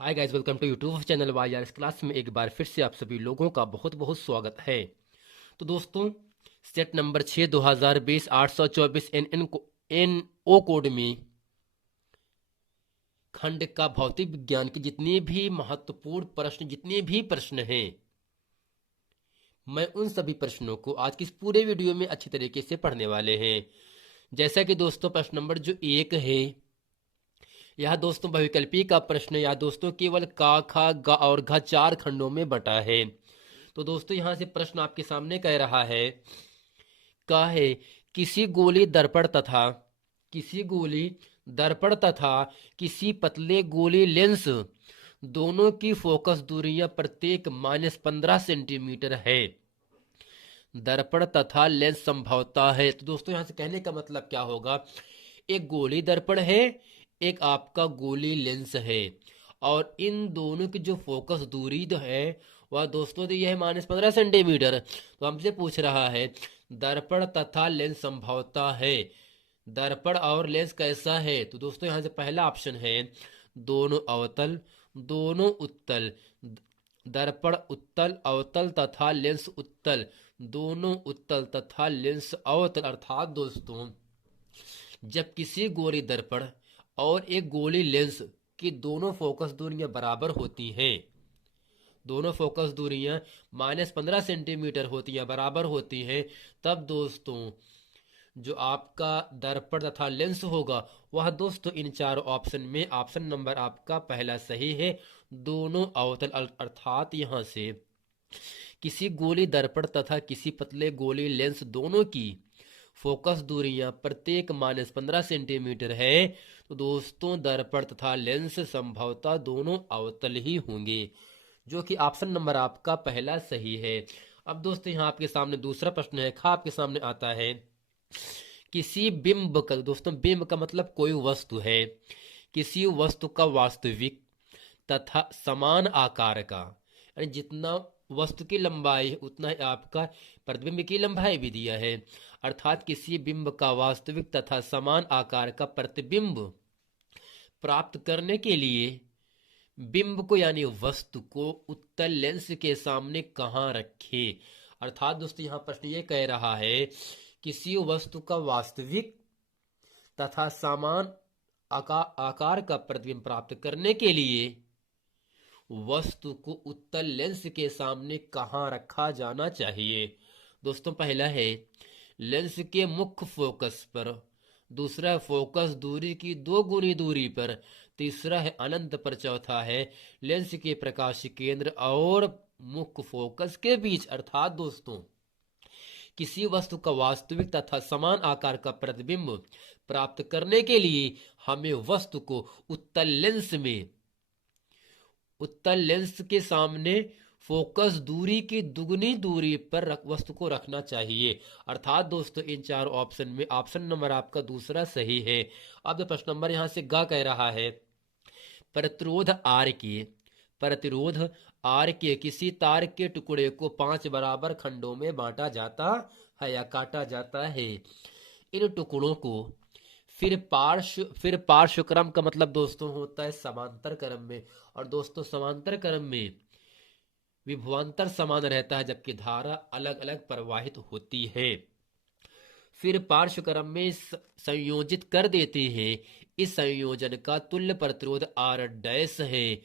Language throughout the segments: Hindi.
Hi guys, welcome to YouTube channel Y R. इस क्लास में एक बार फिर से आप सभी लोगों का बहुत बहुत स्वागत है। तो दोस्तों, set number 6 2020 824 N O code में खंड का भौतिक विज्ञान के जितने भी महत्वपूर्ण प्रश्न, जितने भी प्रश्न हैं, मैं उन सभी प्रश्नों को आज की इस पूरे वीडियो में अच्छी तरीके से पढ़ने वाले हैं। जैसा कि दोस्तों, प्रश्न नंबर जो 1 है, यह दोस्तों बहुविकल्पी का प्रश्न या दोस्तों केवल का, खा, गा और घ 4 खंडों में बटा है। तो दोस्तों, यहां से प्रश्न आपके सामने कह रहा है, का है किसी गोली दर्पण तथा किसी गोली दर्पण तथा किसी पतले गोली लेंस दोनों की फोकस दूरियां प्रत्येक -15 सेंटीमीटर है। दर्पण तथा लेंस संभवता है। तो दोस्तों, यहां से कहने का मतलब क्या होगा, एक गोली दर्पण है, एक आपका गोली लेंस है, और इन दोनों की जो फोकस दूरी है वह दोस्तों तो यह है -15 सेंटीमीटर। तो हमसे पूछ रहा है दर्पण तथा लेंस संभवता है, दर्पण और लेंस कैसा है। तो दोस्तों, यहां से पहला ऑप्शन है दोनों अवतल, दोनों उत्तल। दर्पण उत्तल अवतल तथा लेंस उत्तल, दोनों उत्तल तथा लेंस अवतल। अर्थात दोस्तों, जब किसी गोली दर्पण और एक गोली लेंस की दोनों फोकस दूरियां बराबर होती हैं, दोनों फोकस दूरियां -15 सेंटीमीटर होती हैं, बराबर होती हैं, तब दोस्तों जो आपका दर्पण तथा लेंस होगा वह दोस्तों इन चारों ऑप्शन में ऑप्शन नंबर आपका पहला सही है, दोनों अवतल। अर्थात यहां से किसी गोली दर्पण तथा किसी पतले गोली लेंस दोनों की फोकस दूरियां प्रत्येक -15 सेंटीमीटर है। तो दोस्तों, दर्पण तथा लेंस संभवतः दोनों अवतल ही होंगे, जो कि ऑप्शन नंबर आपका पहला सही है। अब दोस्तों, यहाँ आपके सामने दूसरा प्रश्न है, खा आपके सामने आता है, किसी बिंब का, दोस्तों बिंब का मतलब कोई वस्तु है, किसी वस्तु का वास्तविक तथा समान आकार का, यानी जितना वस्तु की लंबाई है उतना ही आपका प्रतिबिंब की लंबाई भी दिया है। अर्थात किसी बिंब का वास्तविक तथा समान आकार का प्रतिबिंब प्राप्त करने के लिए बिंब को यानी वस्तु को उत्तल लेंस के सामने कहाँ रखें। अर्थात दोस्तों, यहां प्रश्न ये कह रहा है, किसी वस्तु का वास्तविक तथा समान आकार का प्रतिबिंब प्राप्त करने के लिए वस्तु को उत्तल लेंस के सामने कहाँ रखा जाना चाहिए। दोस्तों, पहला है लेंस के मुख्य फोकस पर, दूसरा फोकस दूरी की 2 गुनी दूरी पर, तीसरा है अनंत पर, चौथा है लेंस के प्रकाश केंद्र और मुख्य फोकस के बीच। अर्थात दोस्तों, किसी वस्तु का वास्तविक तथा समान आकार का प्रतिबिंब प्राप्त करने के लिए हमें वस्तु को उत्तल लेंस के सामने फोकस दूरी की दुगनी दूरी पर वस्तु को रखना चाहिए। अर्थात दोस्तों, इन चार ऑप्शन में ऑप्शन नंबर आपका दूसरा सही है। अब प्रश्न नंबर यहां से गा कह रहा है, प्रतिरोध आर के प्रतिरोध आर के किसी तार के टुकड़े को 5 बराबर खंडों में बांटा जाता है या काटा जाता है। इन टुकड़ों को फिर पार्श्व क्रम का मतलब दोस्तों होता है समांतर क्रम में, और दोस्तों समांतर क्रम में विभवांतर समान रहता है जबकि धारा अलग अलग प्रवाहित होती है। फिर पार्श्व क्रम में संयोजित कर देते हैं। इस संयोजन का तुल्य प्रतिरोध आर डैश है।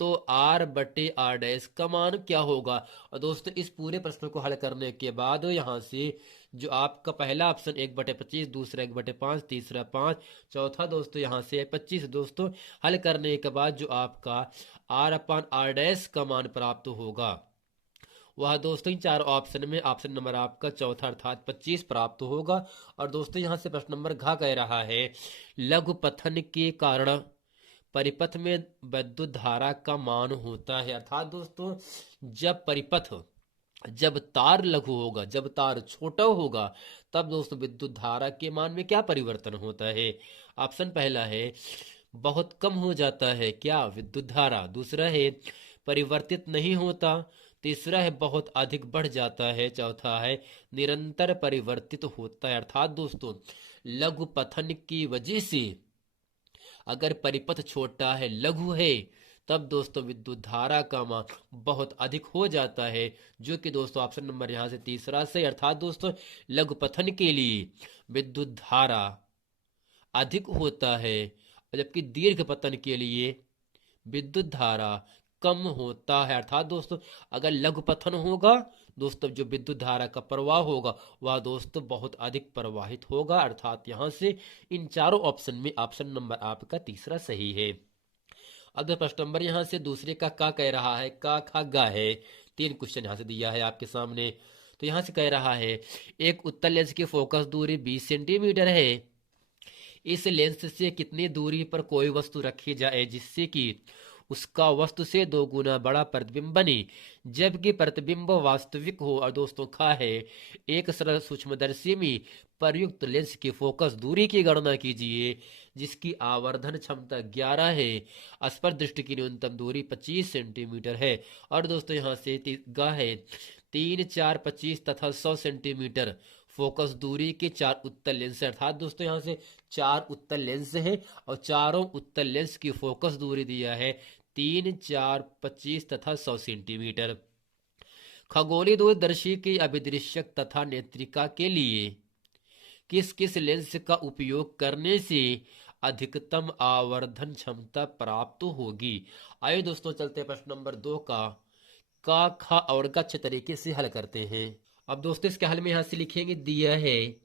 तो आर बटे आर डैश का मान क्या होगा। और दोस्तों, इस पूरे प्रश्न को हल करने के बाद यहां से जो आपका पहला ऑप्शन 1/25, दूसरा 1/5, तीसरा 5, चौथा दोस्तों यहां से 25 दोस्तों हल करने के बाद जो आपका आर अपान आर डैश का मान प्राप्त होगा वह दोस्तों इन चार ऑप्शन में ऑप्शन नंबर आपका चौथा अर्थात 25 प्राप्त होगा। और दोस्तों, यहां से प्रश्न नंबर घ कह रहा है, लघु पथन के कारण परिपथ में विद्युत धारा का मान होता है। अर्थात दोस्तों, जब तार लघु होगा, जब तार छोटा होगा, तब दोस्तों विद्युत धारा के मान में क्या परिवर्तन होता है। ऑप्शन पहला है बहुत कम हो जाता है क्या विद्युत धारा, दूसरा है परिवर्तित नहीं होता, तीसरा है बहुत अधिक बढ़ जाता है, चौथा है निरंतर परिवर्तित होता है। अर्थात दोस्तों, लघु पथन की वजह से अगर परिपथ छोटा है, लघु है, तब दोस्तों विद्युत धारा का मान बहुत अधिक हो जाता है, जो कि दोस्तों ऑप्शन नंबर यहाँ से तीसरा सही। अर्थात दोस्तों लघुपथन के लिए विद्युत धारा अधिक होता है, जबकि दीर्घ पतन के लिए विद्युत धारा कम होता है। अर्थात दोस्तों अगर लघुपथन होगा दोस्तों, जो विद्युत धारा का प्रवाह होगा वह दोस्तों बहुत अधिक प्रवाहित होगा। अर्थात यहाँ से इन चारों ऑप्शन में ऑप्शन नंबर आपका तीसरा सही है। अगला प्रश्न नंबर यहाँ से दूसरे का कह रहा है, का खा गा है। 3 क्वेश्चन यहाँ से दिया है आपके सामने। तो यहाँ से कह रहा है एक उत्तल लेंस की फोकस दूरी 20 सेंटीमीटर है। इस लेंस से कितनी दूरी पर कोई वस्तु रखी जाए जिससे कि उसका वस्तु से 2 गुना बड़ा प्रतिबिंब बने, जबकि प्रतिबिंब वास्तविक हो। और दोस्तों खा है एक सरल सूक्ष्मदर्शी में प्रयुक्त लेंस की फोकस दूरी की गणना कीजिए जिसकी आवर्धन क्षमता 11 है। स्पर्श दृष्टि की न्यूनतम दूरी 25 सेंटीमीटर है। और दोस्तों यहाँ से गा है 3, 4, 25 तथा 100 सेंटीमीटर फोकस दूरी के 4 उत्तल लेंस है। अर्थात दोस्तों यहाँ से 4 उत्तल लेंस है और चारों उत्तल लेंस की फोकस दूरी दिया है 3, 4, 25 तथा 100 सेंटीमीटर। खगोलीय दूरदर्शी की अभिदृश्यक तथा नेत्रिका के लिए किस किस लेंस का उपयोग करने से अधिकतम आवर्धन क्षमता प्राप्त होगी। आइए दोस्तों चलते हैं प्रश्न नंबर 2 का खा और का अच्छे तरीके से हल करते हैं। अब दोस्तों इसके हल में यहां से लिखेंगे दिया है,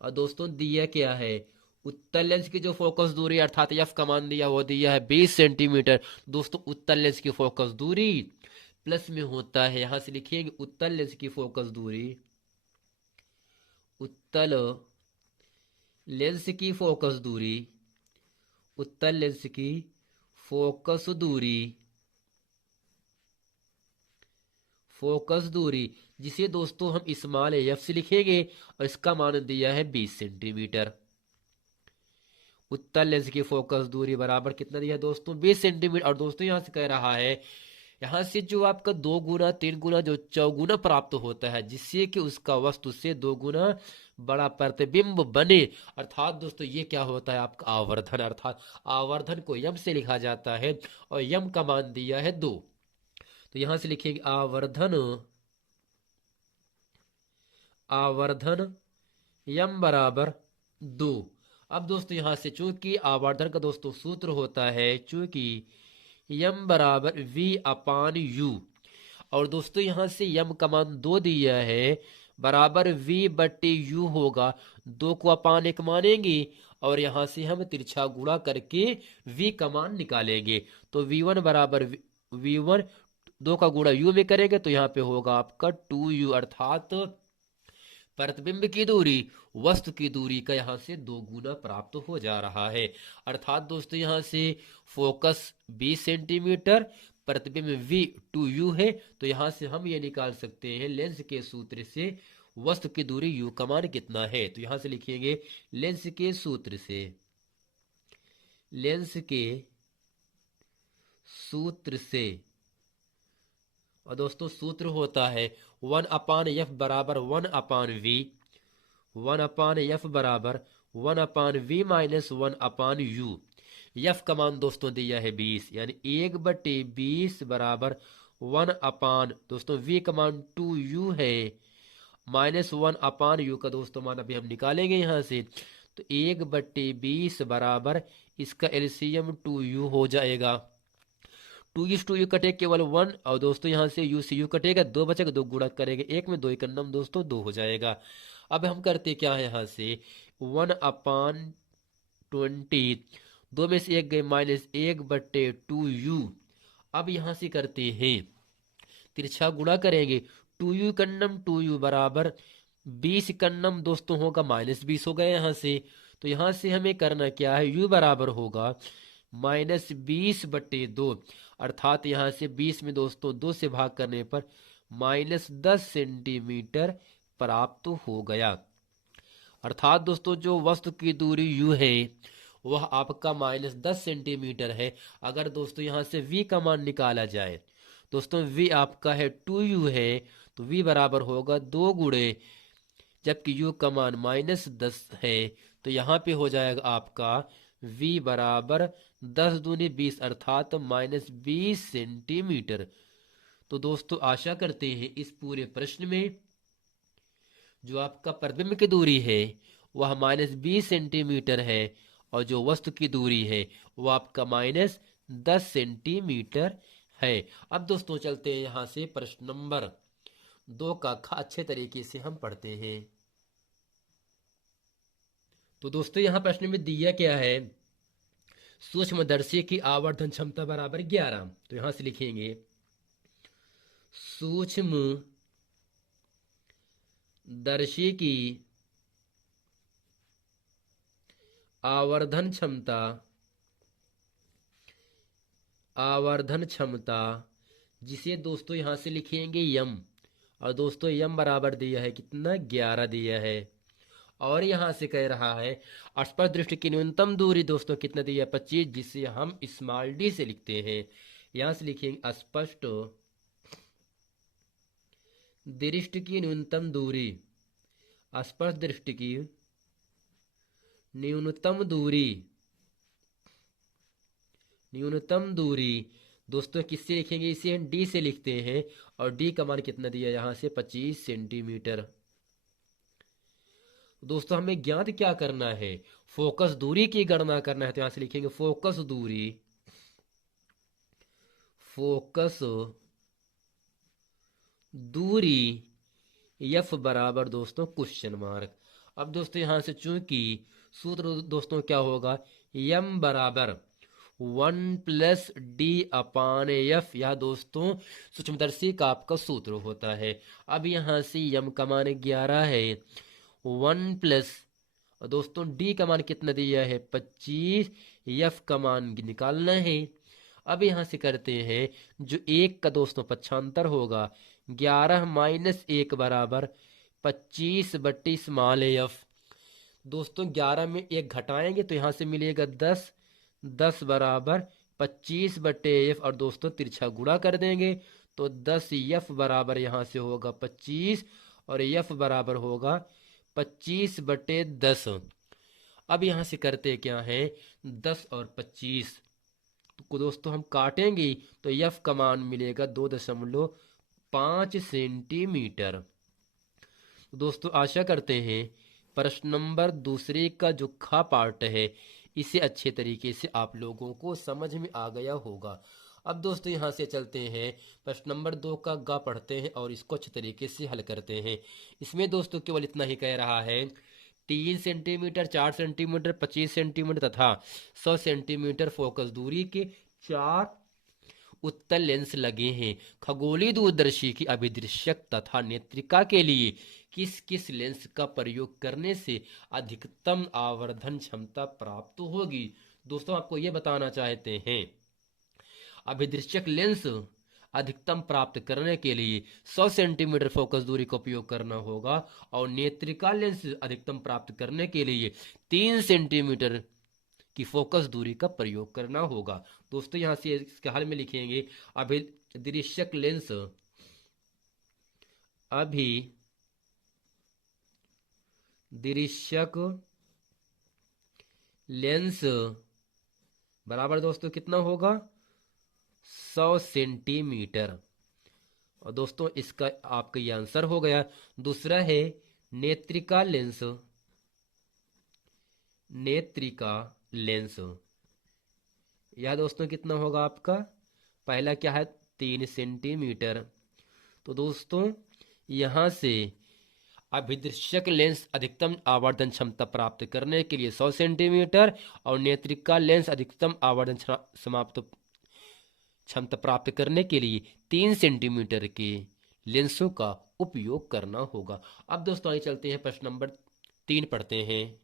और दोस्तों दिया क्या है, उत्तल लेंस की जो फोकस दूरी अर्थात एफ का मान दिया वो दिया है 20 सेंटीमीटर। दोस्तों उत्तल लेंस की फोकस दूरी प्लस में होता है, यहां से लिखेंगे उत्तल लेंस की फोकस दूरी, उत्तल लेंस की फोकस दूरी, उत्तल लेंस की फोकस दूरी, फोकस दूरी जिसे दोस्तों हम स्मॉल एफ से लिखेंगे और इसका मान दिया है 20 सेंटीमीटर। उत्तल लेंस की फोकस दूरी बराबर कितना दिया दोस्तों 20 सेंटीमीटर। और दोस्तों यहां से कह रहा है यहां से जो आपका 2 गुना 3 गुना जो चौगुना प्राप्त होता है जिससे कि उसका वस्तु से 2 गुना बड़ा प्रतिबिंब बने। अर्थात दोस्तों ये क्या होता है आपका आवर्धन। अर्थात आवर्धन को यम से लिखा जाता है और यम का मान दिया है 2। तो यहां से लिखेंगे आवर्धन, आवर्धन यम बराबर 2। अब दोस्तों यहां से चूंकि आवर्धन का दोस्तों सूत्र होता है चूंकि यम बराबर v अपान यू, और दोस्तों यहां से यम का मान 2 दिया है बराबर v बट्टे यू होगा। 2 को अपान 1 मानेंगे और यहां से हम तिरछा गुणा करके v का मान निकालेंगे। तो v1 बराबर v1 2 का गुणा u में करेंगे तो यहाँ पे होगा आपका 2u। अर्थात प्रतिबिंब की दूरी वस्तु की दूरी का यहाँ से 2 गुना प्राप्त हो जा रहा है। अर्थात दोस्तों यहाँ से फोकस 20 सेंटीमीटर, प्रतिबिंब v 2u है। तो यहाँ से हम ये निकाल सकते हैं लेंस के सूत्र से वस्तु की दूरी u का मान कितना है। तो यहाँ से लिखेंगे लेंस के सूत्र से, लेंस के सूत्र से, और दोस्तों सूत्र होता है 1 अपान एफ बराबर 1 अपान वी, 1 अपान एफ बराबर 1 upon v minus 1 upon u. F का मान दोस्तों दिया है 20 यानी 1/20 बराबर 1 अपान दोस्तों वी का मान 2u है माइनस 1 अपान यू का दोस्तों मान अभी हम निकालेंगे यहां से। तो 1/20 बराबर इसका एलसीएम 2u हो जाएगा। 2 कटे केवल 1 और दोस्तों यहां से u से u कटेगा 2 बचेगा, 2 गुणा करेंगे 1 में 2 एकन्नम दोस्तों 2 हो जाएगा। अब हम करते क्या है यहां से 1 अपान 20 2 में से 1 गए माइनस 1/2u। अब यहां से करते हैं तिरछा गुणा करेंगे 2u कन्नम 2u बराबर 20 कन्नम दोस्तों होगा माइनस 20 हो गए यहां से। तो यहां से हमें करना क्या है u बराबर होगा माइनस 20/2। अर्थात यहां से 20 में दोस्तों 2 से भाग करने पर माइनस 10 सेंटीमीटर प्राप्त हो गया। अर्थात दोस्तों जो वस्तु की दूरी u है वह आपका माइनस 10 सेंटीमीटर है। अगर दोस्तों यहां से v का मान निकाला जाए दोस्तों v आपका है 2u है तो v बराबर होगा 2 गुणे जबकि u का मान माइनस 10 है तो यहाँ पे हो जाएगा आपका v बराबर 10 दूनी 20 अर्थात -20 सेंटीमीटर। तो दोस्तों आशा करते हैं इस पूरे प्रश्न में जो आपका प्रतिबिंब की दूरी है वह -20 सेंटीमीटर है और जो वस्तु की दूरी है वह आपका -10 सेंटीमीटर है। अब दोस्तों चलते हैं यहां से प्रश्न नंबर 2 का ख अच्छे तरीके से हम पढ़ते हैं। तो दोस्तों यहां प्रश्न में दिया क्या है, सूक्ष्मदर्शी की आवर्धन क्षमता बराबर 11। तो यहां से लिखेंगे सूक्ष्मदर्शी की आवर्धन क्षमता जिसे दोस्तों यहां से लिखेंगे यम, और दोस्तों यम बराबर दिया है कितना, 11 दिया है। और यहां से कह रहा है स्पर्श दृष्टि की न्यूनतम दूरी दोस्तों कितना दिया है, 25, जिसे हम स्मॉल डी से लिखते हैं। यहां से लिखेंगे स्पष्ट दृष्टि की न्यूनतम दूरी, स्पर्श दृष्टि की न्यूनतम दूरी दोस्तों किससे लिखेंगे, इसे हम डी से लिखते हैं। और डी का मान कितना दिया यहां से, 25 सेंटीमीटर। दोस्तों हमें ज्ञात क्या करना है, फोकस दूरी की गणना करना है। तो यहां से लिखेंगे फोकस दूरी एफ बराबर दोस्तों क्वेश्चन मार्क। अब दोस्तों यहां से चूंकि सूत्र दोस्तों क्या होगा, एम बराबर 1+d/f, यह दोस्तों सूक्ष्मदर्शी का आपका सूत्र होता है। अब यहां से यम का मान 11 है, 1+ दोस्तों डी का मान कितना दिया है, 25, एफ का मान निकालना है। अब यहां से करते हैं जो एक का दोस्तों पक्षांतर होगा, 11 - 1 बराबर 25 स्मॉल एफ। दोस्तों 11 में 1 घटाएंगे तो यहां से मिलेगा 10, 10 बराबर 25/f, और दोस्तों तिरछा गुणा कर देंगे तो 10 एफ बराबर यहां से होगा 25 और एफ बराबर होगा 25/10। अब यहां से करते क्या है, 10 और 25 को दोस्तों हम काटेंगे तो एफ का मान मिलेगा 2.5 सेंटीमीटर। दोस्तों आशा करते हैं प्रश्न नंबर 2 का जो खा पार्ट है इसे अच्छे तरीके से आप लोगों को समझ में आ गया होगा। अब दोस्तों यहां से चलते हैं प्रश्न नंबर 2 का गा पढ़ते हैं और इसको अच्छे तरीके से हल करते हैं। इसमें दोस्तों केवल इतना ही कह रहा है, 3 सेंटीमीटर, 4 सेंटीमीटर, 25 सेंटीमीटर तथा 100 सेंटीमीटर फोकस दूरी के 4 उत्तल लेंस लगे हैं। खगोलीय दूरदर्शी की अभिदृश्यक तथा नेत्रिका के लिए किस किस लेंस का प्रयोग करने से अधिकतम आवर्धन क्षमता प्राप्त होगी। दोस्तों आपको यह बताना चाहते हैं, अभिदृश्यक लेंस अधिकतम प्राप्त करने के लिए 100 सेंटीमीटर फोकस दूरी का उपयोग करना होगा और नेत्रिका लेंस अधिकतम प्राप्त करने के लिए 3 सेंटीमीटर की फोकस दूरी का प्रयोग करना होगा। दोस्तों यहां से इसके हल में लिखेंगे, अभिदृश्यक लेंस बराबर दोस्तों कितना होगा, 100 सेंटीमीटर। और दोस्तों इसका आपका ये आंसर हो गया। दूसरा है नेत्रिका लेंस, यह दोस्तों कितना होगा आपका, पहला क्या है 3 सेंटीमीटर। तो दोस्तों यहां से अभिदृश्यक लेंस अधिकतम आवर्धन क्षमता प्राप्त करने के लिए 100 सेंटीमीटर और नेत्रिका लेंस अधिकतम आवर्धन क्षमता प्राप्त करने के लिए 3 सेंटीमीटर के लेंसों का उपयोग करना होगा। अब दोस्तों आगे चलते हैं प्रश्न नंबर 3 पढ़ते हैं।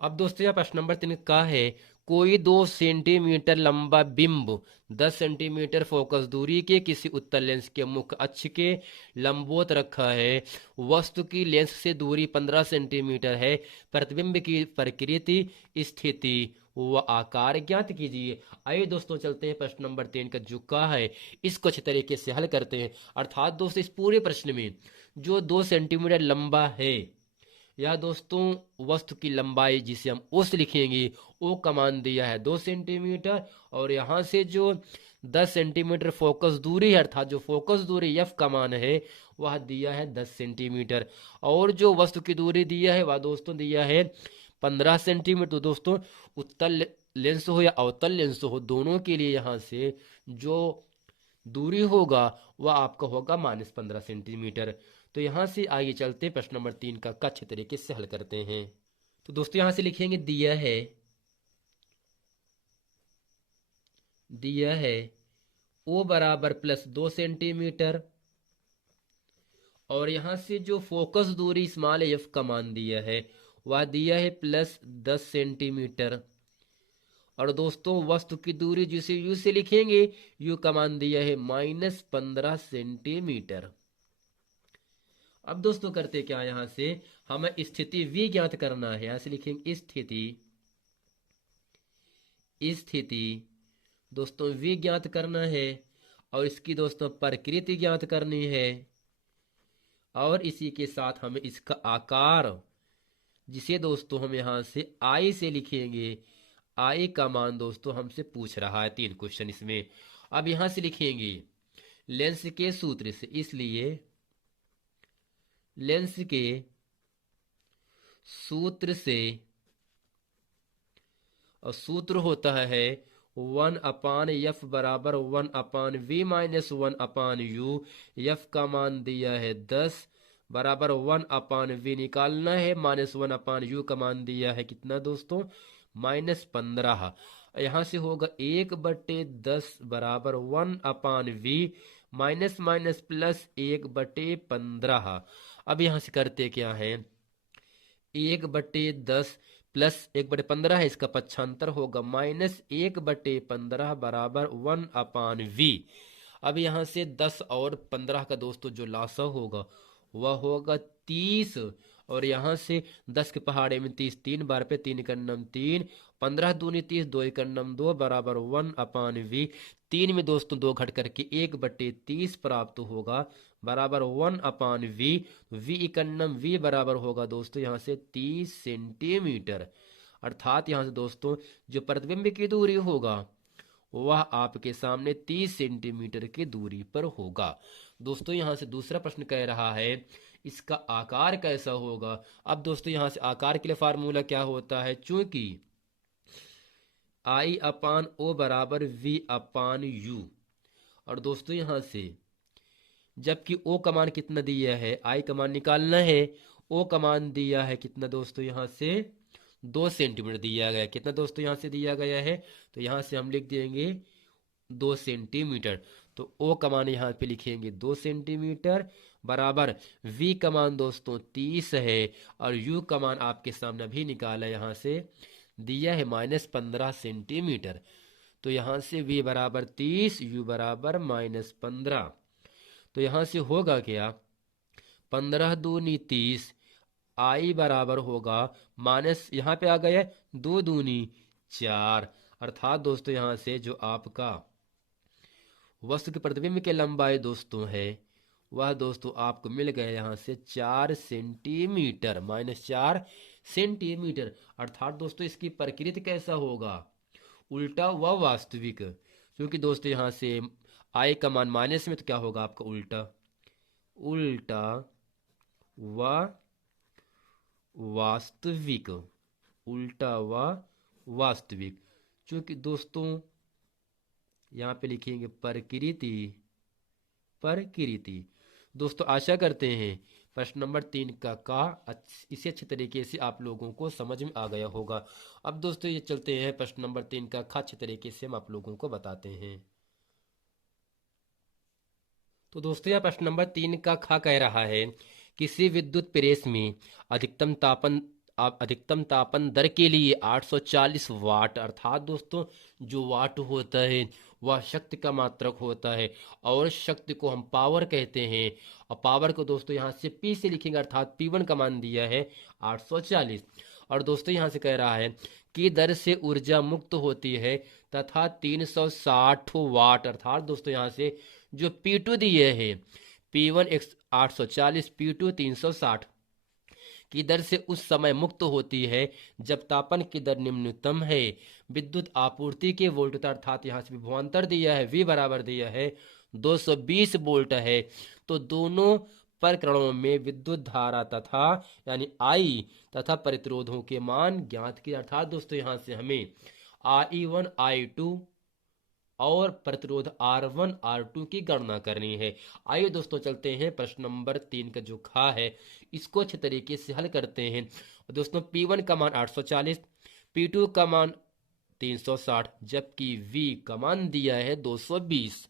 अब दोस्तों यह प्रश्न नंबर 3 का है, कोई 2 सेंटीमीटर लंबा बिंब 10 सेंटीमीटर फोकस दूरी के किसी उत्तल लेंस के मुख्य अक्ष के लंबवत रखा है। वस्तु की लेंस से दूरी 15 सेंटीमीटर है। प्रतिबिंब की प्रकृति, स्थिति व आकार ज्ञात कीजिए। आइए दोस्तों चलते हैं प्रश्न नंबर 3 का जो का है इसको अच्छे तरीके से हल करते हैं। अर्थात दोस्तों इस पूरे प्रश्न में जो 2 सेंटीमीटर लंबा है या दोस्तों वस्तु की लंबाई जिसे हम ओ से लिखेंगे, ओ का मान दिया है 2 सेंटीमीटर, और यहाँ से जो 10 सेंटीमीटर फोकस दूरी है, अर्थात जो फोकस दूरी एफ का मान है वह दिया है 10 सेंटीमीटर, और जो वस्तु की दूरी दिया है वह दोस्तों दिया है 15 सेंटीमीटर। तो दोस्तों उत्तल लेंस हो या अवतल लेंस हो, दोनों के लिए यहाँ से जो दूरी होगा वह आपका होगा -15 सेंटीमीटर। तो यहां से आगे चलते प्रश्न नंबर 3 का अच्छे तरीके से हल करते हैं। तो दोस्तों यहां से लिखेंगे दिया है ओ बराबर +2 सेंटीमीटर, और यहां से जो फोकस दूरी स्मॉल एफ का मान दिया है वह दिया है +10 सेंटीमीटर, और दोस्तों वस्तु की दूरी जिसे यू से लिखेंगे, यू का मान दिया है -15 सेंटीमीटर। अब दोस्तों करते क्या, यहां से हमें स्थिति V ज्ञात करना है। यहां से लिखेंगे स्थिति दोस्तों V ज्ञात करना है, और इसकी दोस्तों प्रकृति ज्ञात करनी है, और इसी के साथ हमें इसका आकार, जिसे दोस्तों हम यहां से I से लिखेंगे। I का मान दोस्तों हमसे पूछ रहा है 3 क्वेश्चन इसमें। अब यहां से लिखेंगे लेंस के सूत्र से, इसलिए लेंस के सूत्र से, और सूत्र होता है 1/f बराबर 1/v माइनस 1/u। एफ का मान दिया है 10 बराबर 1/v निकालना है, -1/u का मान दिया है कितना दोस्तों, -15। यहां से होगा 1/10 बराबर 1/v माइनस माइनस प्लस 1/15। अब यहां से करते क्या है, 1/10 प्लस 1/15 है, इसका पक्षांतर होगा -1/15 बराबर 1/v। अब यहां से 10 और 15 का दोस्तों जो लासा होगा वह होगा 30, और यहां से 10 के पहाड़े में 30 3 बार पे 3 एकम 3, 15 दूनी 30 2 एकम 2 बराबर 1/v। 3 में दोस्तों 2 घट करके 1/30 प्राप्त होगा बराबर 1/v। v एकम v बराबर होगा दोस्तों यहां से 30 सेंटीमीटर, अर्थात यहां से दोस्तों जो प्रतिबिंब की दूरी होगा वह आपके सामने 30 सेंटीमीटर की दूरी पर होगा। दोस्तों यहां से दूसरा प्रश्न कह रहा है इसका आकार कैसा होगा। अब दोस्तों यहां से आकार के लिए फार्मूला क्या होता है, चूंकि I/O बराबर V/U, और दोस्तों यहां से जबकि O का मान कितना दिया है, I का मान निकालना है, O का मान दिया है कितना दोस्तों, यहां से 2 सेंटीमीटर दिया गया है। कितना दोस्तों यहां से दिया गया है, तो यहां से हम लिख देंगे 2 सेंटीमीटर। तो O का मान यहाँ पे लिखेंगे 2 सेंटीमीटर बराबर V का मान दोस्तों 30 है, और U का मान आपके सामने अभी निकाला यहाँ से दिया है -15 सेंटीमीटर। तो यहाँ से V बराबर 30, U बराबर -15। तो यहाँ से होगा क्या, 15 दूनी 30, I बराबर होगा माइनस, यहाँ पे आ गया 2 दूनी 4, अर्थात दोस्तों यहाँ से जो आपका वस्तु के प्रतिबिंब की लंबाई दोस्तों है वह दोस्तों आपको मिल गया यहाँ से 4 सेंटीमीटर, -4 सेंटीमीटर। अर्थात दोस्तों इसकी प्रकृति कैसा होगा, उल्टा व वास्तविक, क्योंकि दोस्तों यहाँ से I का मान माइनस में, तो क्या होगा आपका उल्टा व वास्तविक, उल्टा व वास्तविक। क्योंकि दोस्तों यहाँ पे लिखेंगे प्रकृति। दोस्तों आशा करते हैं प्रश्न नंबर 3 का इसे अच्छे तरीके से आप लोगों को समझ में आ गया होगा। अब दोस्तों ये चलते हैं प्रश्न नंबर 3 का अच्छे तरीके से हम आप लोगों को बताते हैं। तो दोस्तों यह प्रश्न नंबर 3 का कह रहा है किसी विद्युत प्रेस में अधिकतम तापन दर के लिए 840 वाट, अर्थात दोस्तों जो वाट होता है वह शक्ति का मात्रक होता है, और शक्ति को हम पावर कहते हैं, और पावर को दोस्तों यहाँ से P से लिखेंगे, अर्थात P1 का मान दिया है 840। और दोस्तों यहाँ से कह रहा है कि दर से ऊर्जा मुक्त होती है तथा 360 वाट, अर्थात दोस्तों यहाँ से जो P2 दिए है P1 840, P2 360 की दर से उस समय मुक्त होती है जब तापन की दर निम्नतम है। विद्युत आपूर्ति के वोल्ट अर्थात यहाँ से विभवांतर दिया है, V बराबर दिया है 220 वोल्ट है। तो दोनों प्रकरणों में विद्युत धारा तथा यानी I तथा प्रतिरोधों के मान ज्ञात किए। अर्थात दोस्तों यहाँ से हमें I1 I2 और प्रतिरोध R1 R2 की गणना करनी है। आइए दोस्तों चलते हैं प्रश्न नंबर 3 का जो खा है इसको अच्छे तरीके से हल करते हैं। दोस्तों P1 का मान 840, P2 का मान 360, जबकि V का मान दिया है 220।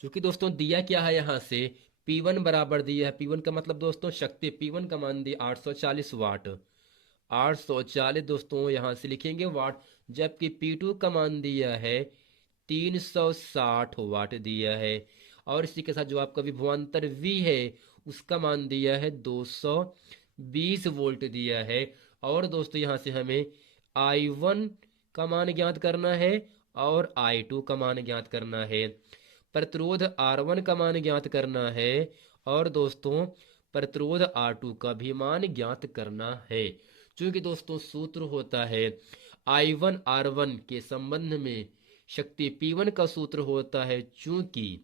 क्योंकि दोस्तों दिया क्या है यहाँ से P1 बराबर दिया है, P1 का मतलब दोस्तों शक्ति, P1 का मान दिया 840 वाट, 840 दोस्तों यहाँ से लिखेंगे वाट, जबकि P2 का मान दिया है 360 वाट दिया है। और इसी के साथ जो आपका विभवांतर V है उसका मान दिया है 220 वोल्ट दिया है। और दोस्तों यहाँ से हमें I1 का मान ज्ञात करना है और I2 का मान ज्ञात करना है। प्रतिरोध R1 का मान ज्ञात करना है और दोस्तों प्रतिरोध R2 का भी मान ज्ञात करना है। चूंकि दोस्तों सूत्र होता है I1 R1 के संबंध में शक्ति P1 का सूत्र होता है, चूंकि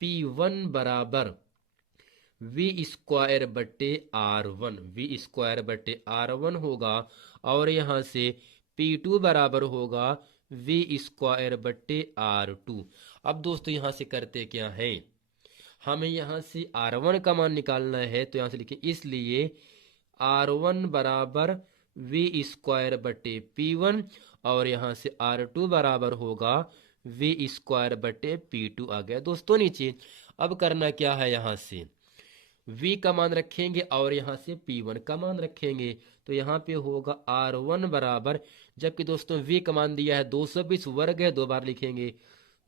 P1 बराबर V स्क्वायर बटे R1, V स्क्वायर बटे R1 होगा और यहाँ से P2 बराबर होगा V स्क्वायर बटे R2। अब दोस्तों यहाँ से करते क्या है, हमें यहाँ से R1 का मान निकालना है, तो यहाँ से लिखें इसलिए R1 बराबर V स्क्वायर बटे P1 और यहाँ से R2 बराबर होगा V स्क्वायर बटे P2 आ गया दोस्तों नीचे। अब करना क्या है, यहाँ से V का मान रखेंगे और यहाँ से P1 का मान रखेंगे, तो यहाँ पे होगा R1 बराबर, जबकि दोस्तों V का मान दिया है 220 वर्ग है, दो बार लिखेंगे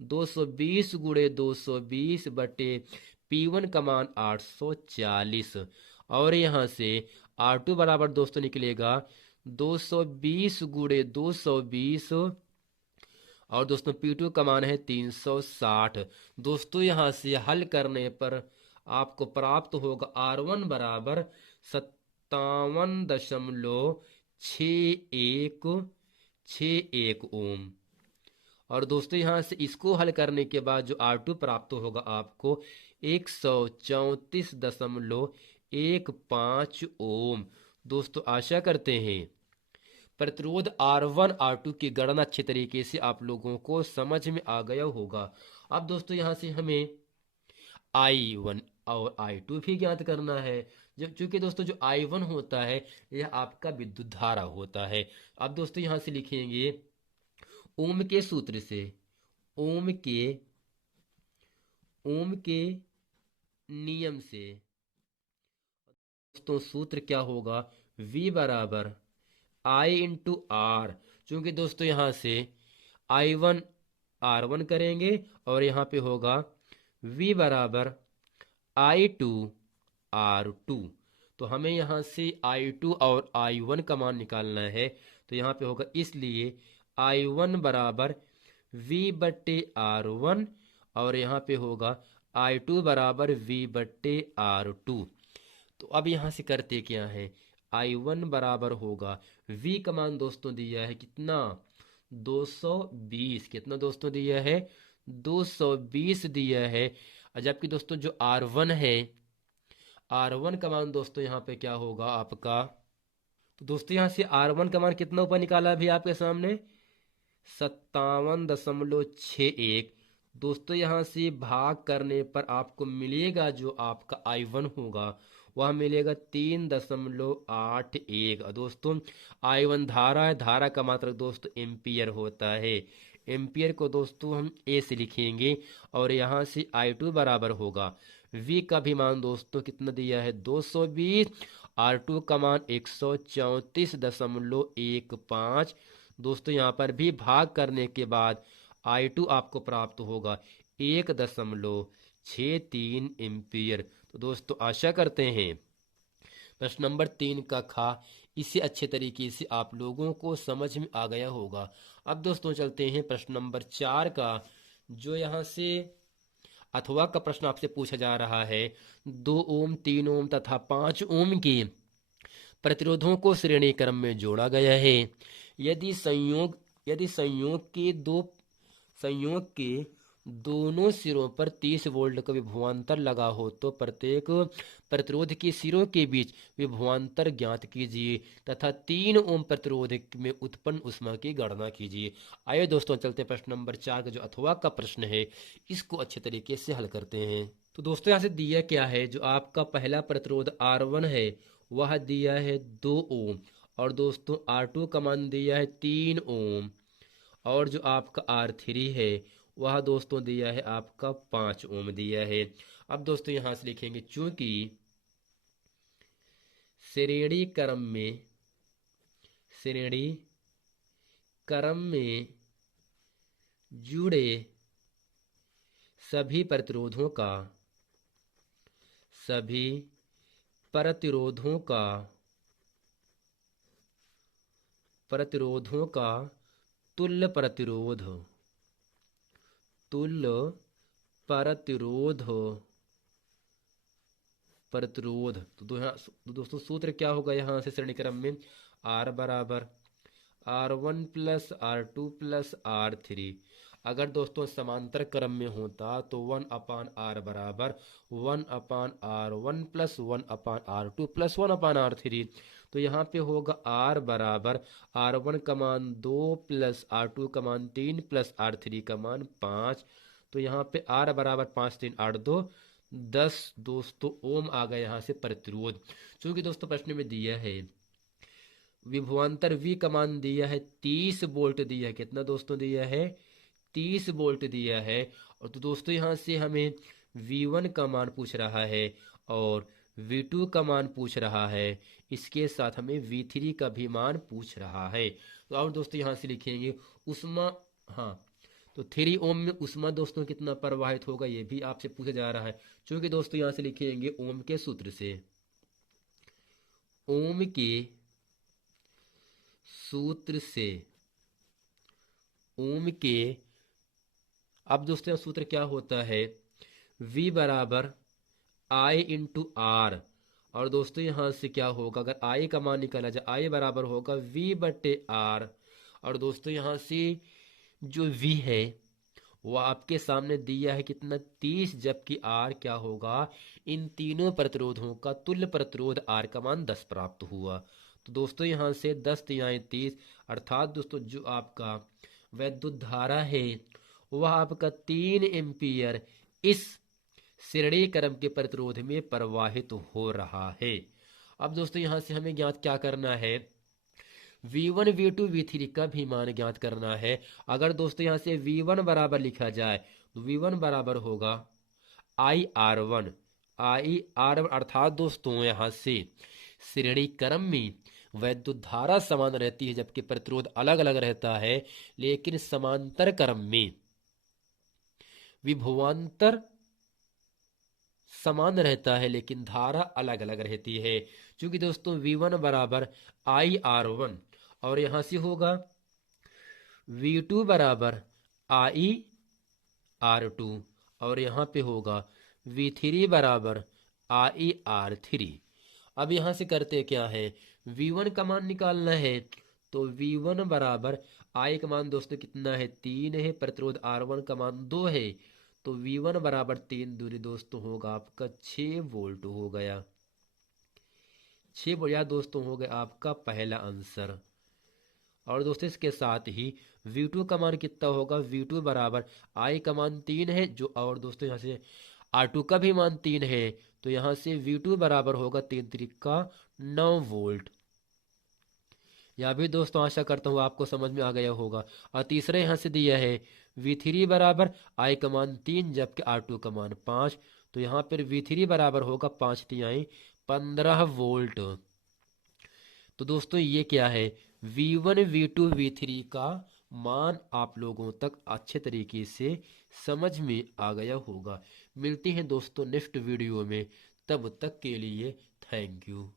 220 गुणे 220 बटे P1 का मान 840 और यहाँ से R2 बराबर दोस्तों निकलेगा 220 गुणे 220 और दोस्तों P2 का मान है 360। दोस्तों यहाँ से हल करने पर आपको प्राप्त होगा R1 बराबर 57.6161 ओम। और दोस्तों यहाँ से इसको हल करने के बाद जो R2 प्राप्त होगा आपको 134.15 ओम। दोस्तों आशा करते हैं प्रतिरोध R1 R2 की गणना अच्छे तरीके से आप लोगों को समझ में आ गया होगा। अब दोस्तों यहाँ से हमें I1 और I2 भी ज्ञात करना है, जब चूंकि दोस्तों जो I1 होता है यह आपका विद्युत धारा होता है। अब दोस्तों यहाँ से लिखेंगे ओम के सूत्र से, ओम के नियम से दोस्तों सूत्र क्या होगा, V बराबर I इंटू R। चूंकि दोस्तों यहाँ से I1 R1 करेंगे और यहाँ पे होगा V बराबर I2 R2। तो हमें यहाँ से I2 और I1 का मान निकालना है, तो यहाँ पे होगा इसलिए I1 बराबर V बट्टे R1 और यहाँ पे होगा I2 बराबर V बट्टे R2। तो अब यहाँ से करते क्या है, I1 बराबर होगा V का मान दोस्तों दिया है कितना 220, कितना दोस्तों दिया है 220 दिया है। जबकि दोस्तों जो R1 है, R1 का मान दोस्तों यहाँ पे क्या होगा आपका, तो दोस्तों यहाँ से R1 का मान कितना ऊपर निकाला अभी आपके सामने 57.61। दोस्तों यहाँ से भाग करने पर आपको मिलेगा जो आपका I1 होगा वह मिलेगा 3.81। दोस्तों I1 धारा है, धारा का मात्रक दोस्तों एम्पियर होता है, एम्पियर को दोस्तों हम ए से लिखेंगे और यहाँ से I2 बराबर होगा V का भी मान दोस्तों कितना दिया है 220, R2 का मान 134.15। दोस्तों यहाँ पर भी भाग करने के बाद I2 आपको प्राप्त होगा 1.63 एम्पियर। तो दोस्तों आशा करते हैं प्रश्न नंबर 3 का खा इसे अच्छे तरीके से आप लोगों को समझ में आ गया होगा। अब दोस्तों चलते हैं प्रश्न नंबर 4 का, जो यहाँ से अथवा का प्रश्न आपसे पूछा जा रहा है 2 ओम 3 ओम तथा 5 ओम की प्रतिरोधों को श्रेणी क्रम में जोड़ा गया है। यदि संयोग के दोनों सिरों पर 30 वोल्ट का विभवांतर लगा हो तो प्रत्येक प्रतिरोध के सिरों के बीच विभवांतर ज्ञात कीजिए तथा 3 ओम प्रतिरोध में उत्पन्न ऊष्मा की गणना कीजिए। आइए दोस्तों चलते प्रश्न नंबर 4 का जो अथवा का प्रश्न है इसको अच्छे तरीके से हल करते हैं। तो दोस्तों यहाँ से दिया क्या है, जो आपका पहला प्रतिरोध R1 है वह दिया है 2 ओम और दोस्तों R2 का मान दिया है 3 ओम और जो आपका R3 है वह दोस्तों दिया है आपका 5 ओम दिया है। अब दोस्तों यहां से लिखेंगे चूंकि श्रेणी क्रम में जुड़े सभी प्रतिरोधों का तुल्य प्रतिरोध तो दोस्तों सूत्र क्या होगा यहाँ से श्रेणी क्रम में, R बराबर R1 plus R2 plus R3। अगर दोस्तों समांतर क्रम में होता तो 1/R बराबर 1/R1 plus 1/R2 plus 1/R3। तो यहाँ पे होगा R बराबर R1 का मान 2 प्लस R2 का मान 3 प्लस R3 का मान 5। तो यहाँ पे R बराबर 5 3 8 2 10 दोस्तों ओम आ गया यहाँ से प्रतिरोध। चूंकि दोस्तों प्रश्न में दिया है विभवांतर V का मान दिया है 30 वोल्ट दिया है, कितना दोस्तों दिया है 30 वोल्ट दिया है। और तो दोस्तों यहाँ से हमें V1 का मान पूछ रहा है और V2 का मान पूछ रहा है, इसके साथ हमें V3 का भी मान पूछ रहा है। तो और दोस्तों यहाँ से लिखेंगे उष्मा, हाँ तो 3 ओम में उष्मा दोस्तों कितना प्रवाहित होगा ये भी आपसे पूछा जा रहा है। क्योंकि दोस्तों यहाँ से लिखेंगे ओम के सूत्र से, अब दोस्तों सूत्र क्या होता है, V बराबर I इंटू R। और दोस्तों यहाँ से क्या होगा, अगर I का मान निकाला जाए I बराबर होगा V बटे R। और दोस्तों यहाँ से जो V है वो आपके सामने दिया है कितना 30, जबकि R क्या होगा, इन तीनों प्रतिरोधों का तुल्य प्रतिरोध R का मान 10 प्राप्त हुआ। तो दोस्तों यहाँ से 10 तिहाई 30 अर्थात दोस्तों जो आपका वैद्युत धारा है वह आपका 3 एम्पियर इस श्रेणी क्रम के प्रतिरोध में प्रवाहित हो रहा है। अब दोस्तों यहाँ से हमें ज्ञात क्या करना है, V1 V2 V3 का भी मान ज्ञात करना है। अगर दोस्तों यहाँ से V1 बराबर लिखा जाए तो V1 बराबर होगा IR1 अर्थात दोस्तों यहाँ से श्रेणी क्रम में वैद्युत धारा समान रहती है जबकि प्रतिरोध अलग अलग रहता है, लेकिन समांतर क्रम में विभवांतर समान रहता है लेकिन धारा अलग अलग रहती है। क्योंकि दोस्तों V1 बराबर IR1 और यहां से होगा V2 बराबर IR2 और यहां पे होगा V3 बराबर IR3। अब यहां से करते क्या है, V1 का मान निकालना है तो V1 बराबर I का मान दोस्तों कितना है 3 है, प्रतिरोध R1 का मान 2 है, तो V1 बराबर 3 दूरी दोस्तों होगा आपका 6 वोल्ट हो गया। 6 वोल्ट दोस्तों हो गया आपका पहला आंसर। और दोस्तों इसके साथ ही V2 का मान कितना होगा, V2 बराबर I का मान 3 है जो, और दोस्तों यहाँ से R2 का भी मान 3 है, तो यहाँ से V2 बराबर होगा 3 3 9 वोल्ट। यह भी दोस्तों आशा करता हूँ आपको समझ में आ गया होगा। और तीसरा यहाँ से दिया है V3 बराबर I का मान 3 जबकि R2 का मान 5, तो यहाँ पर V3 बराबर होगा 5 तिहाई 15 वोल्ट। तो दोस्तों ये क्या है, V1 V2 V3 का मान आप लोगों तक अच्छे तरीके से समझ में आ गया होगा। मिलते हैं दोस्तों नेक्स्ट वीडियो में, तब तक के लिए थैंक यू।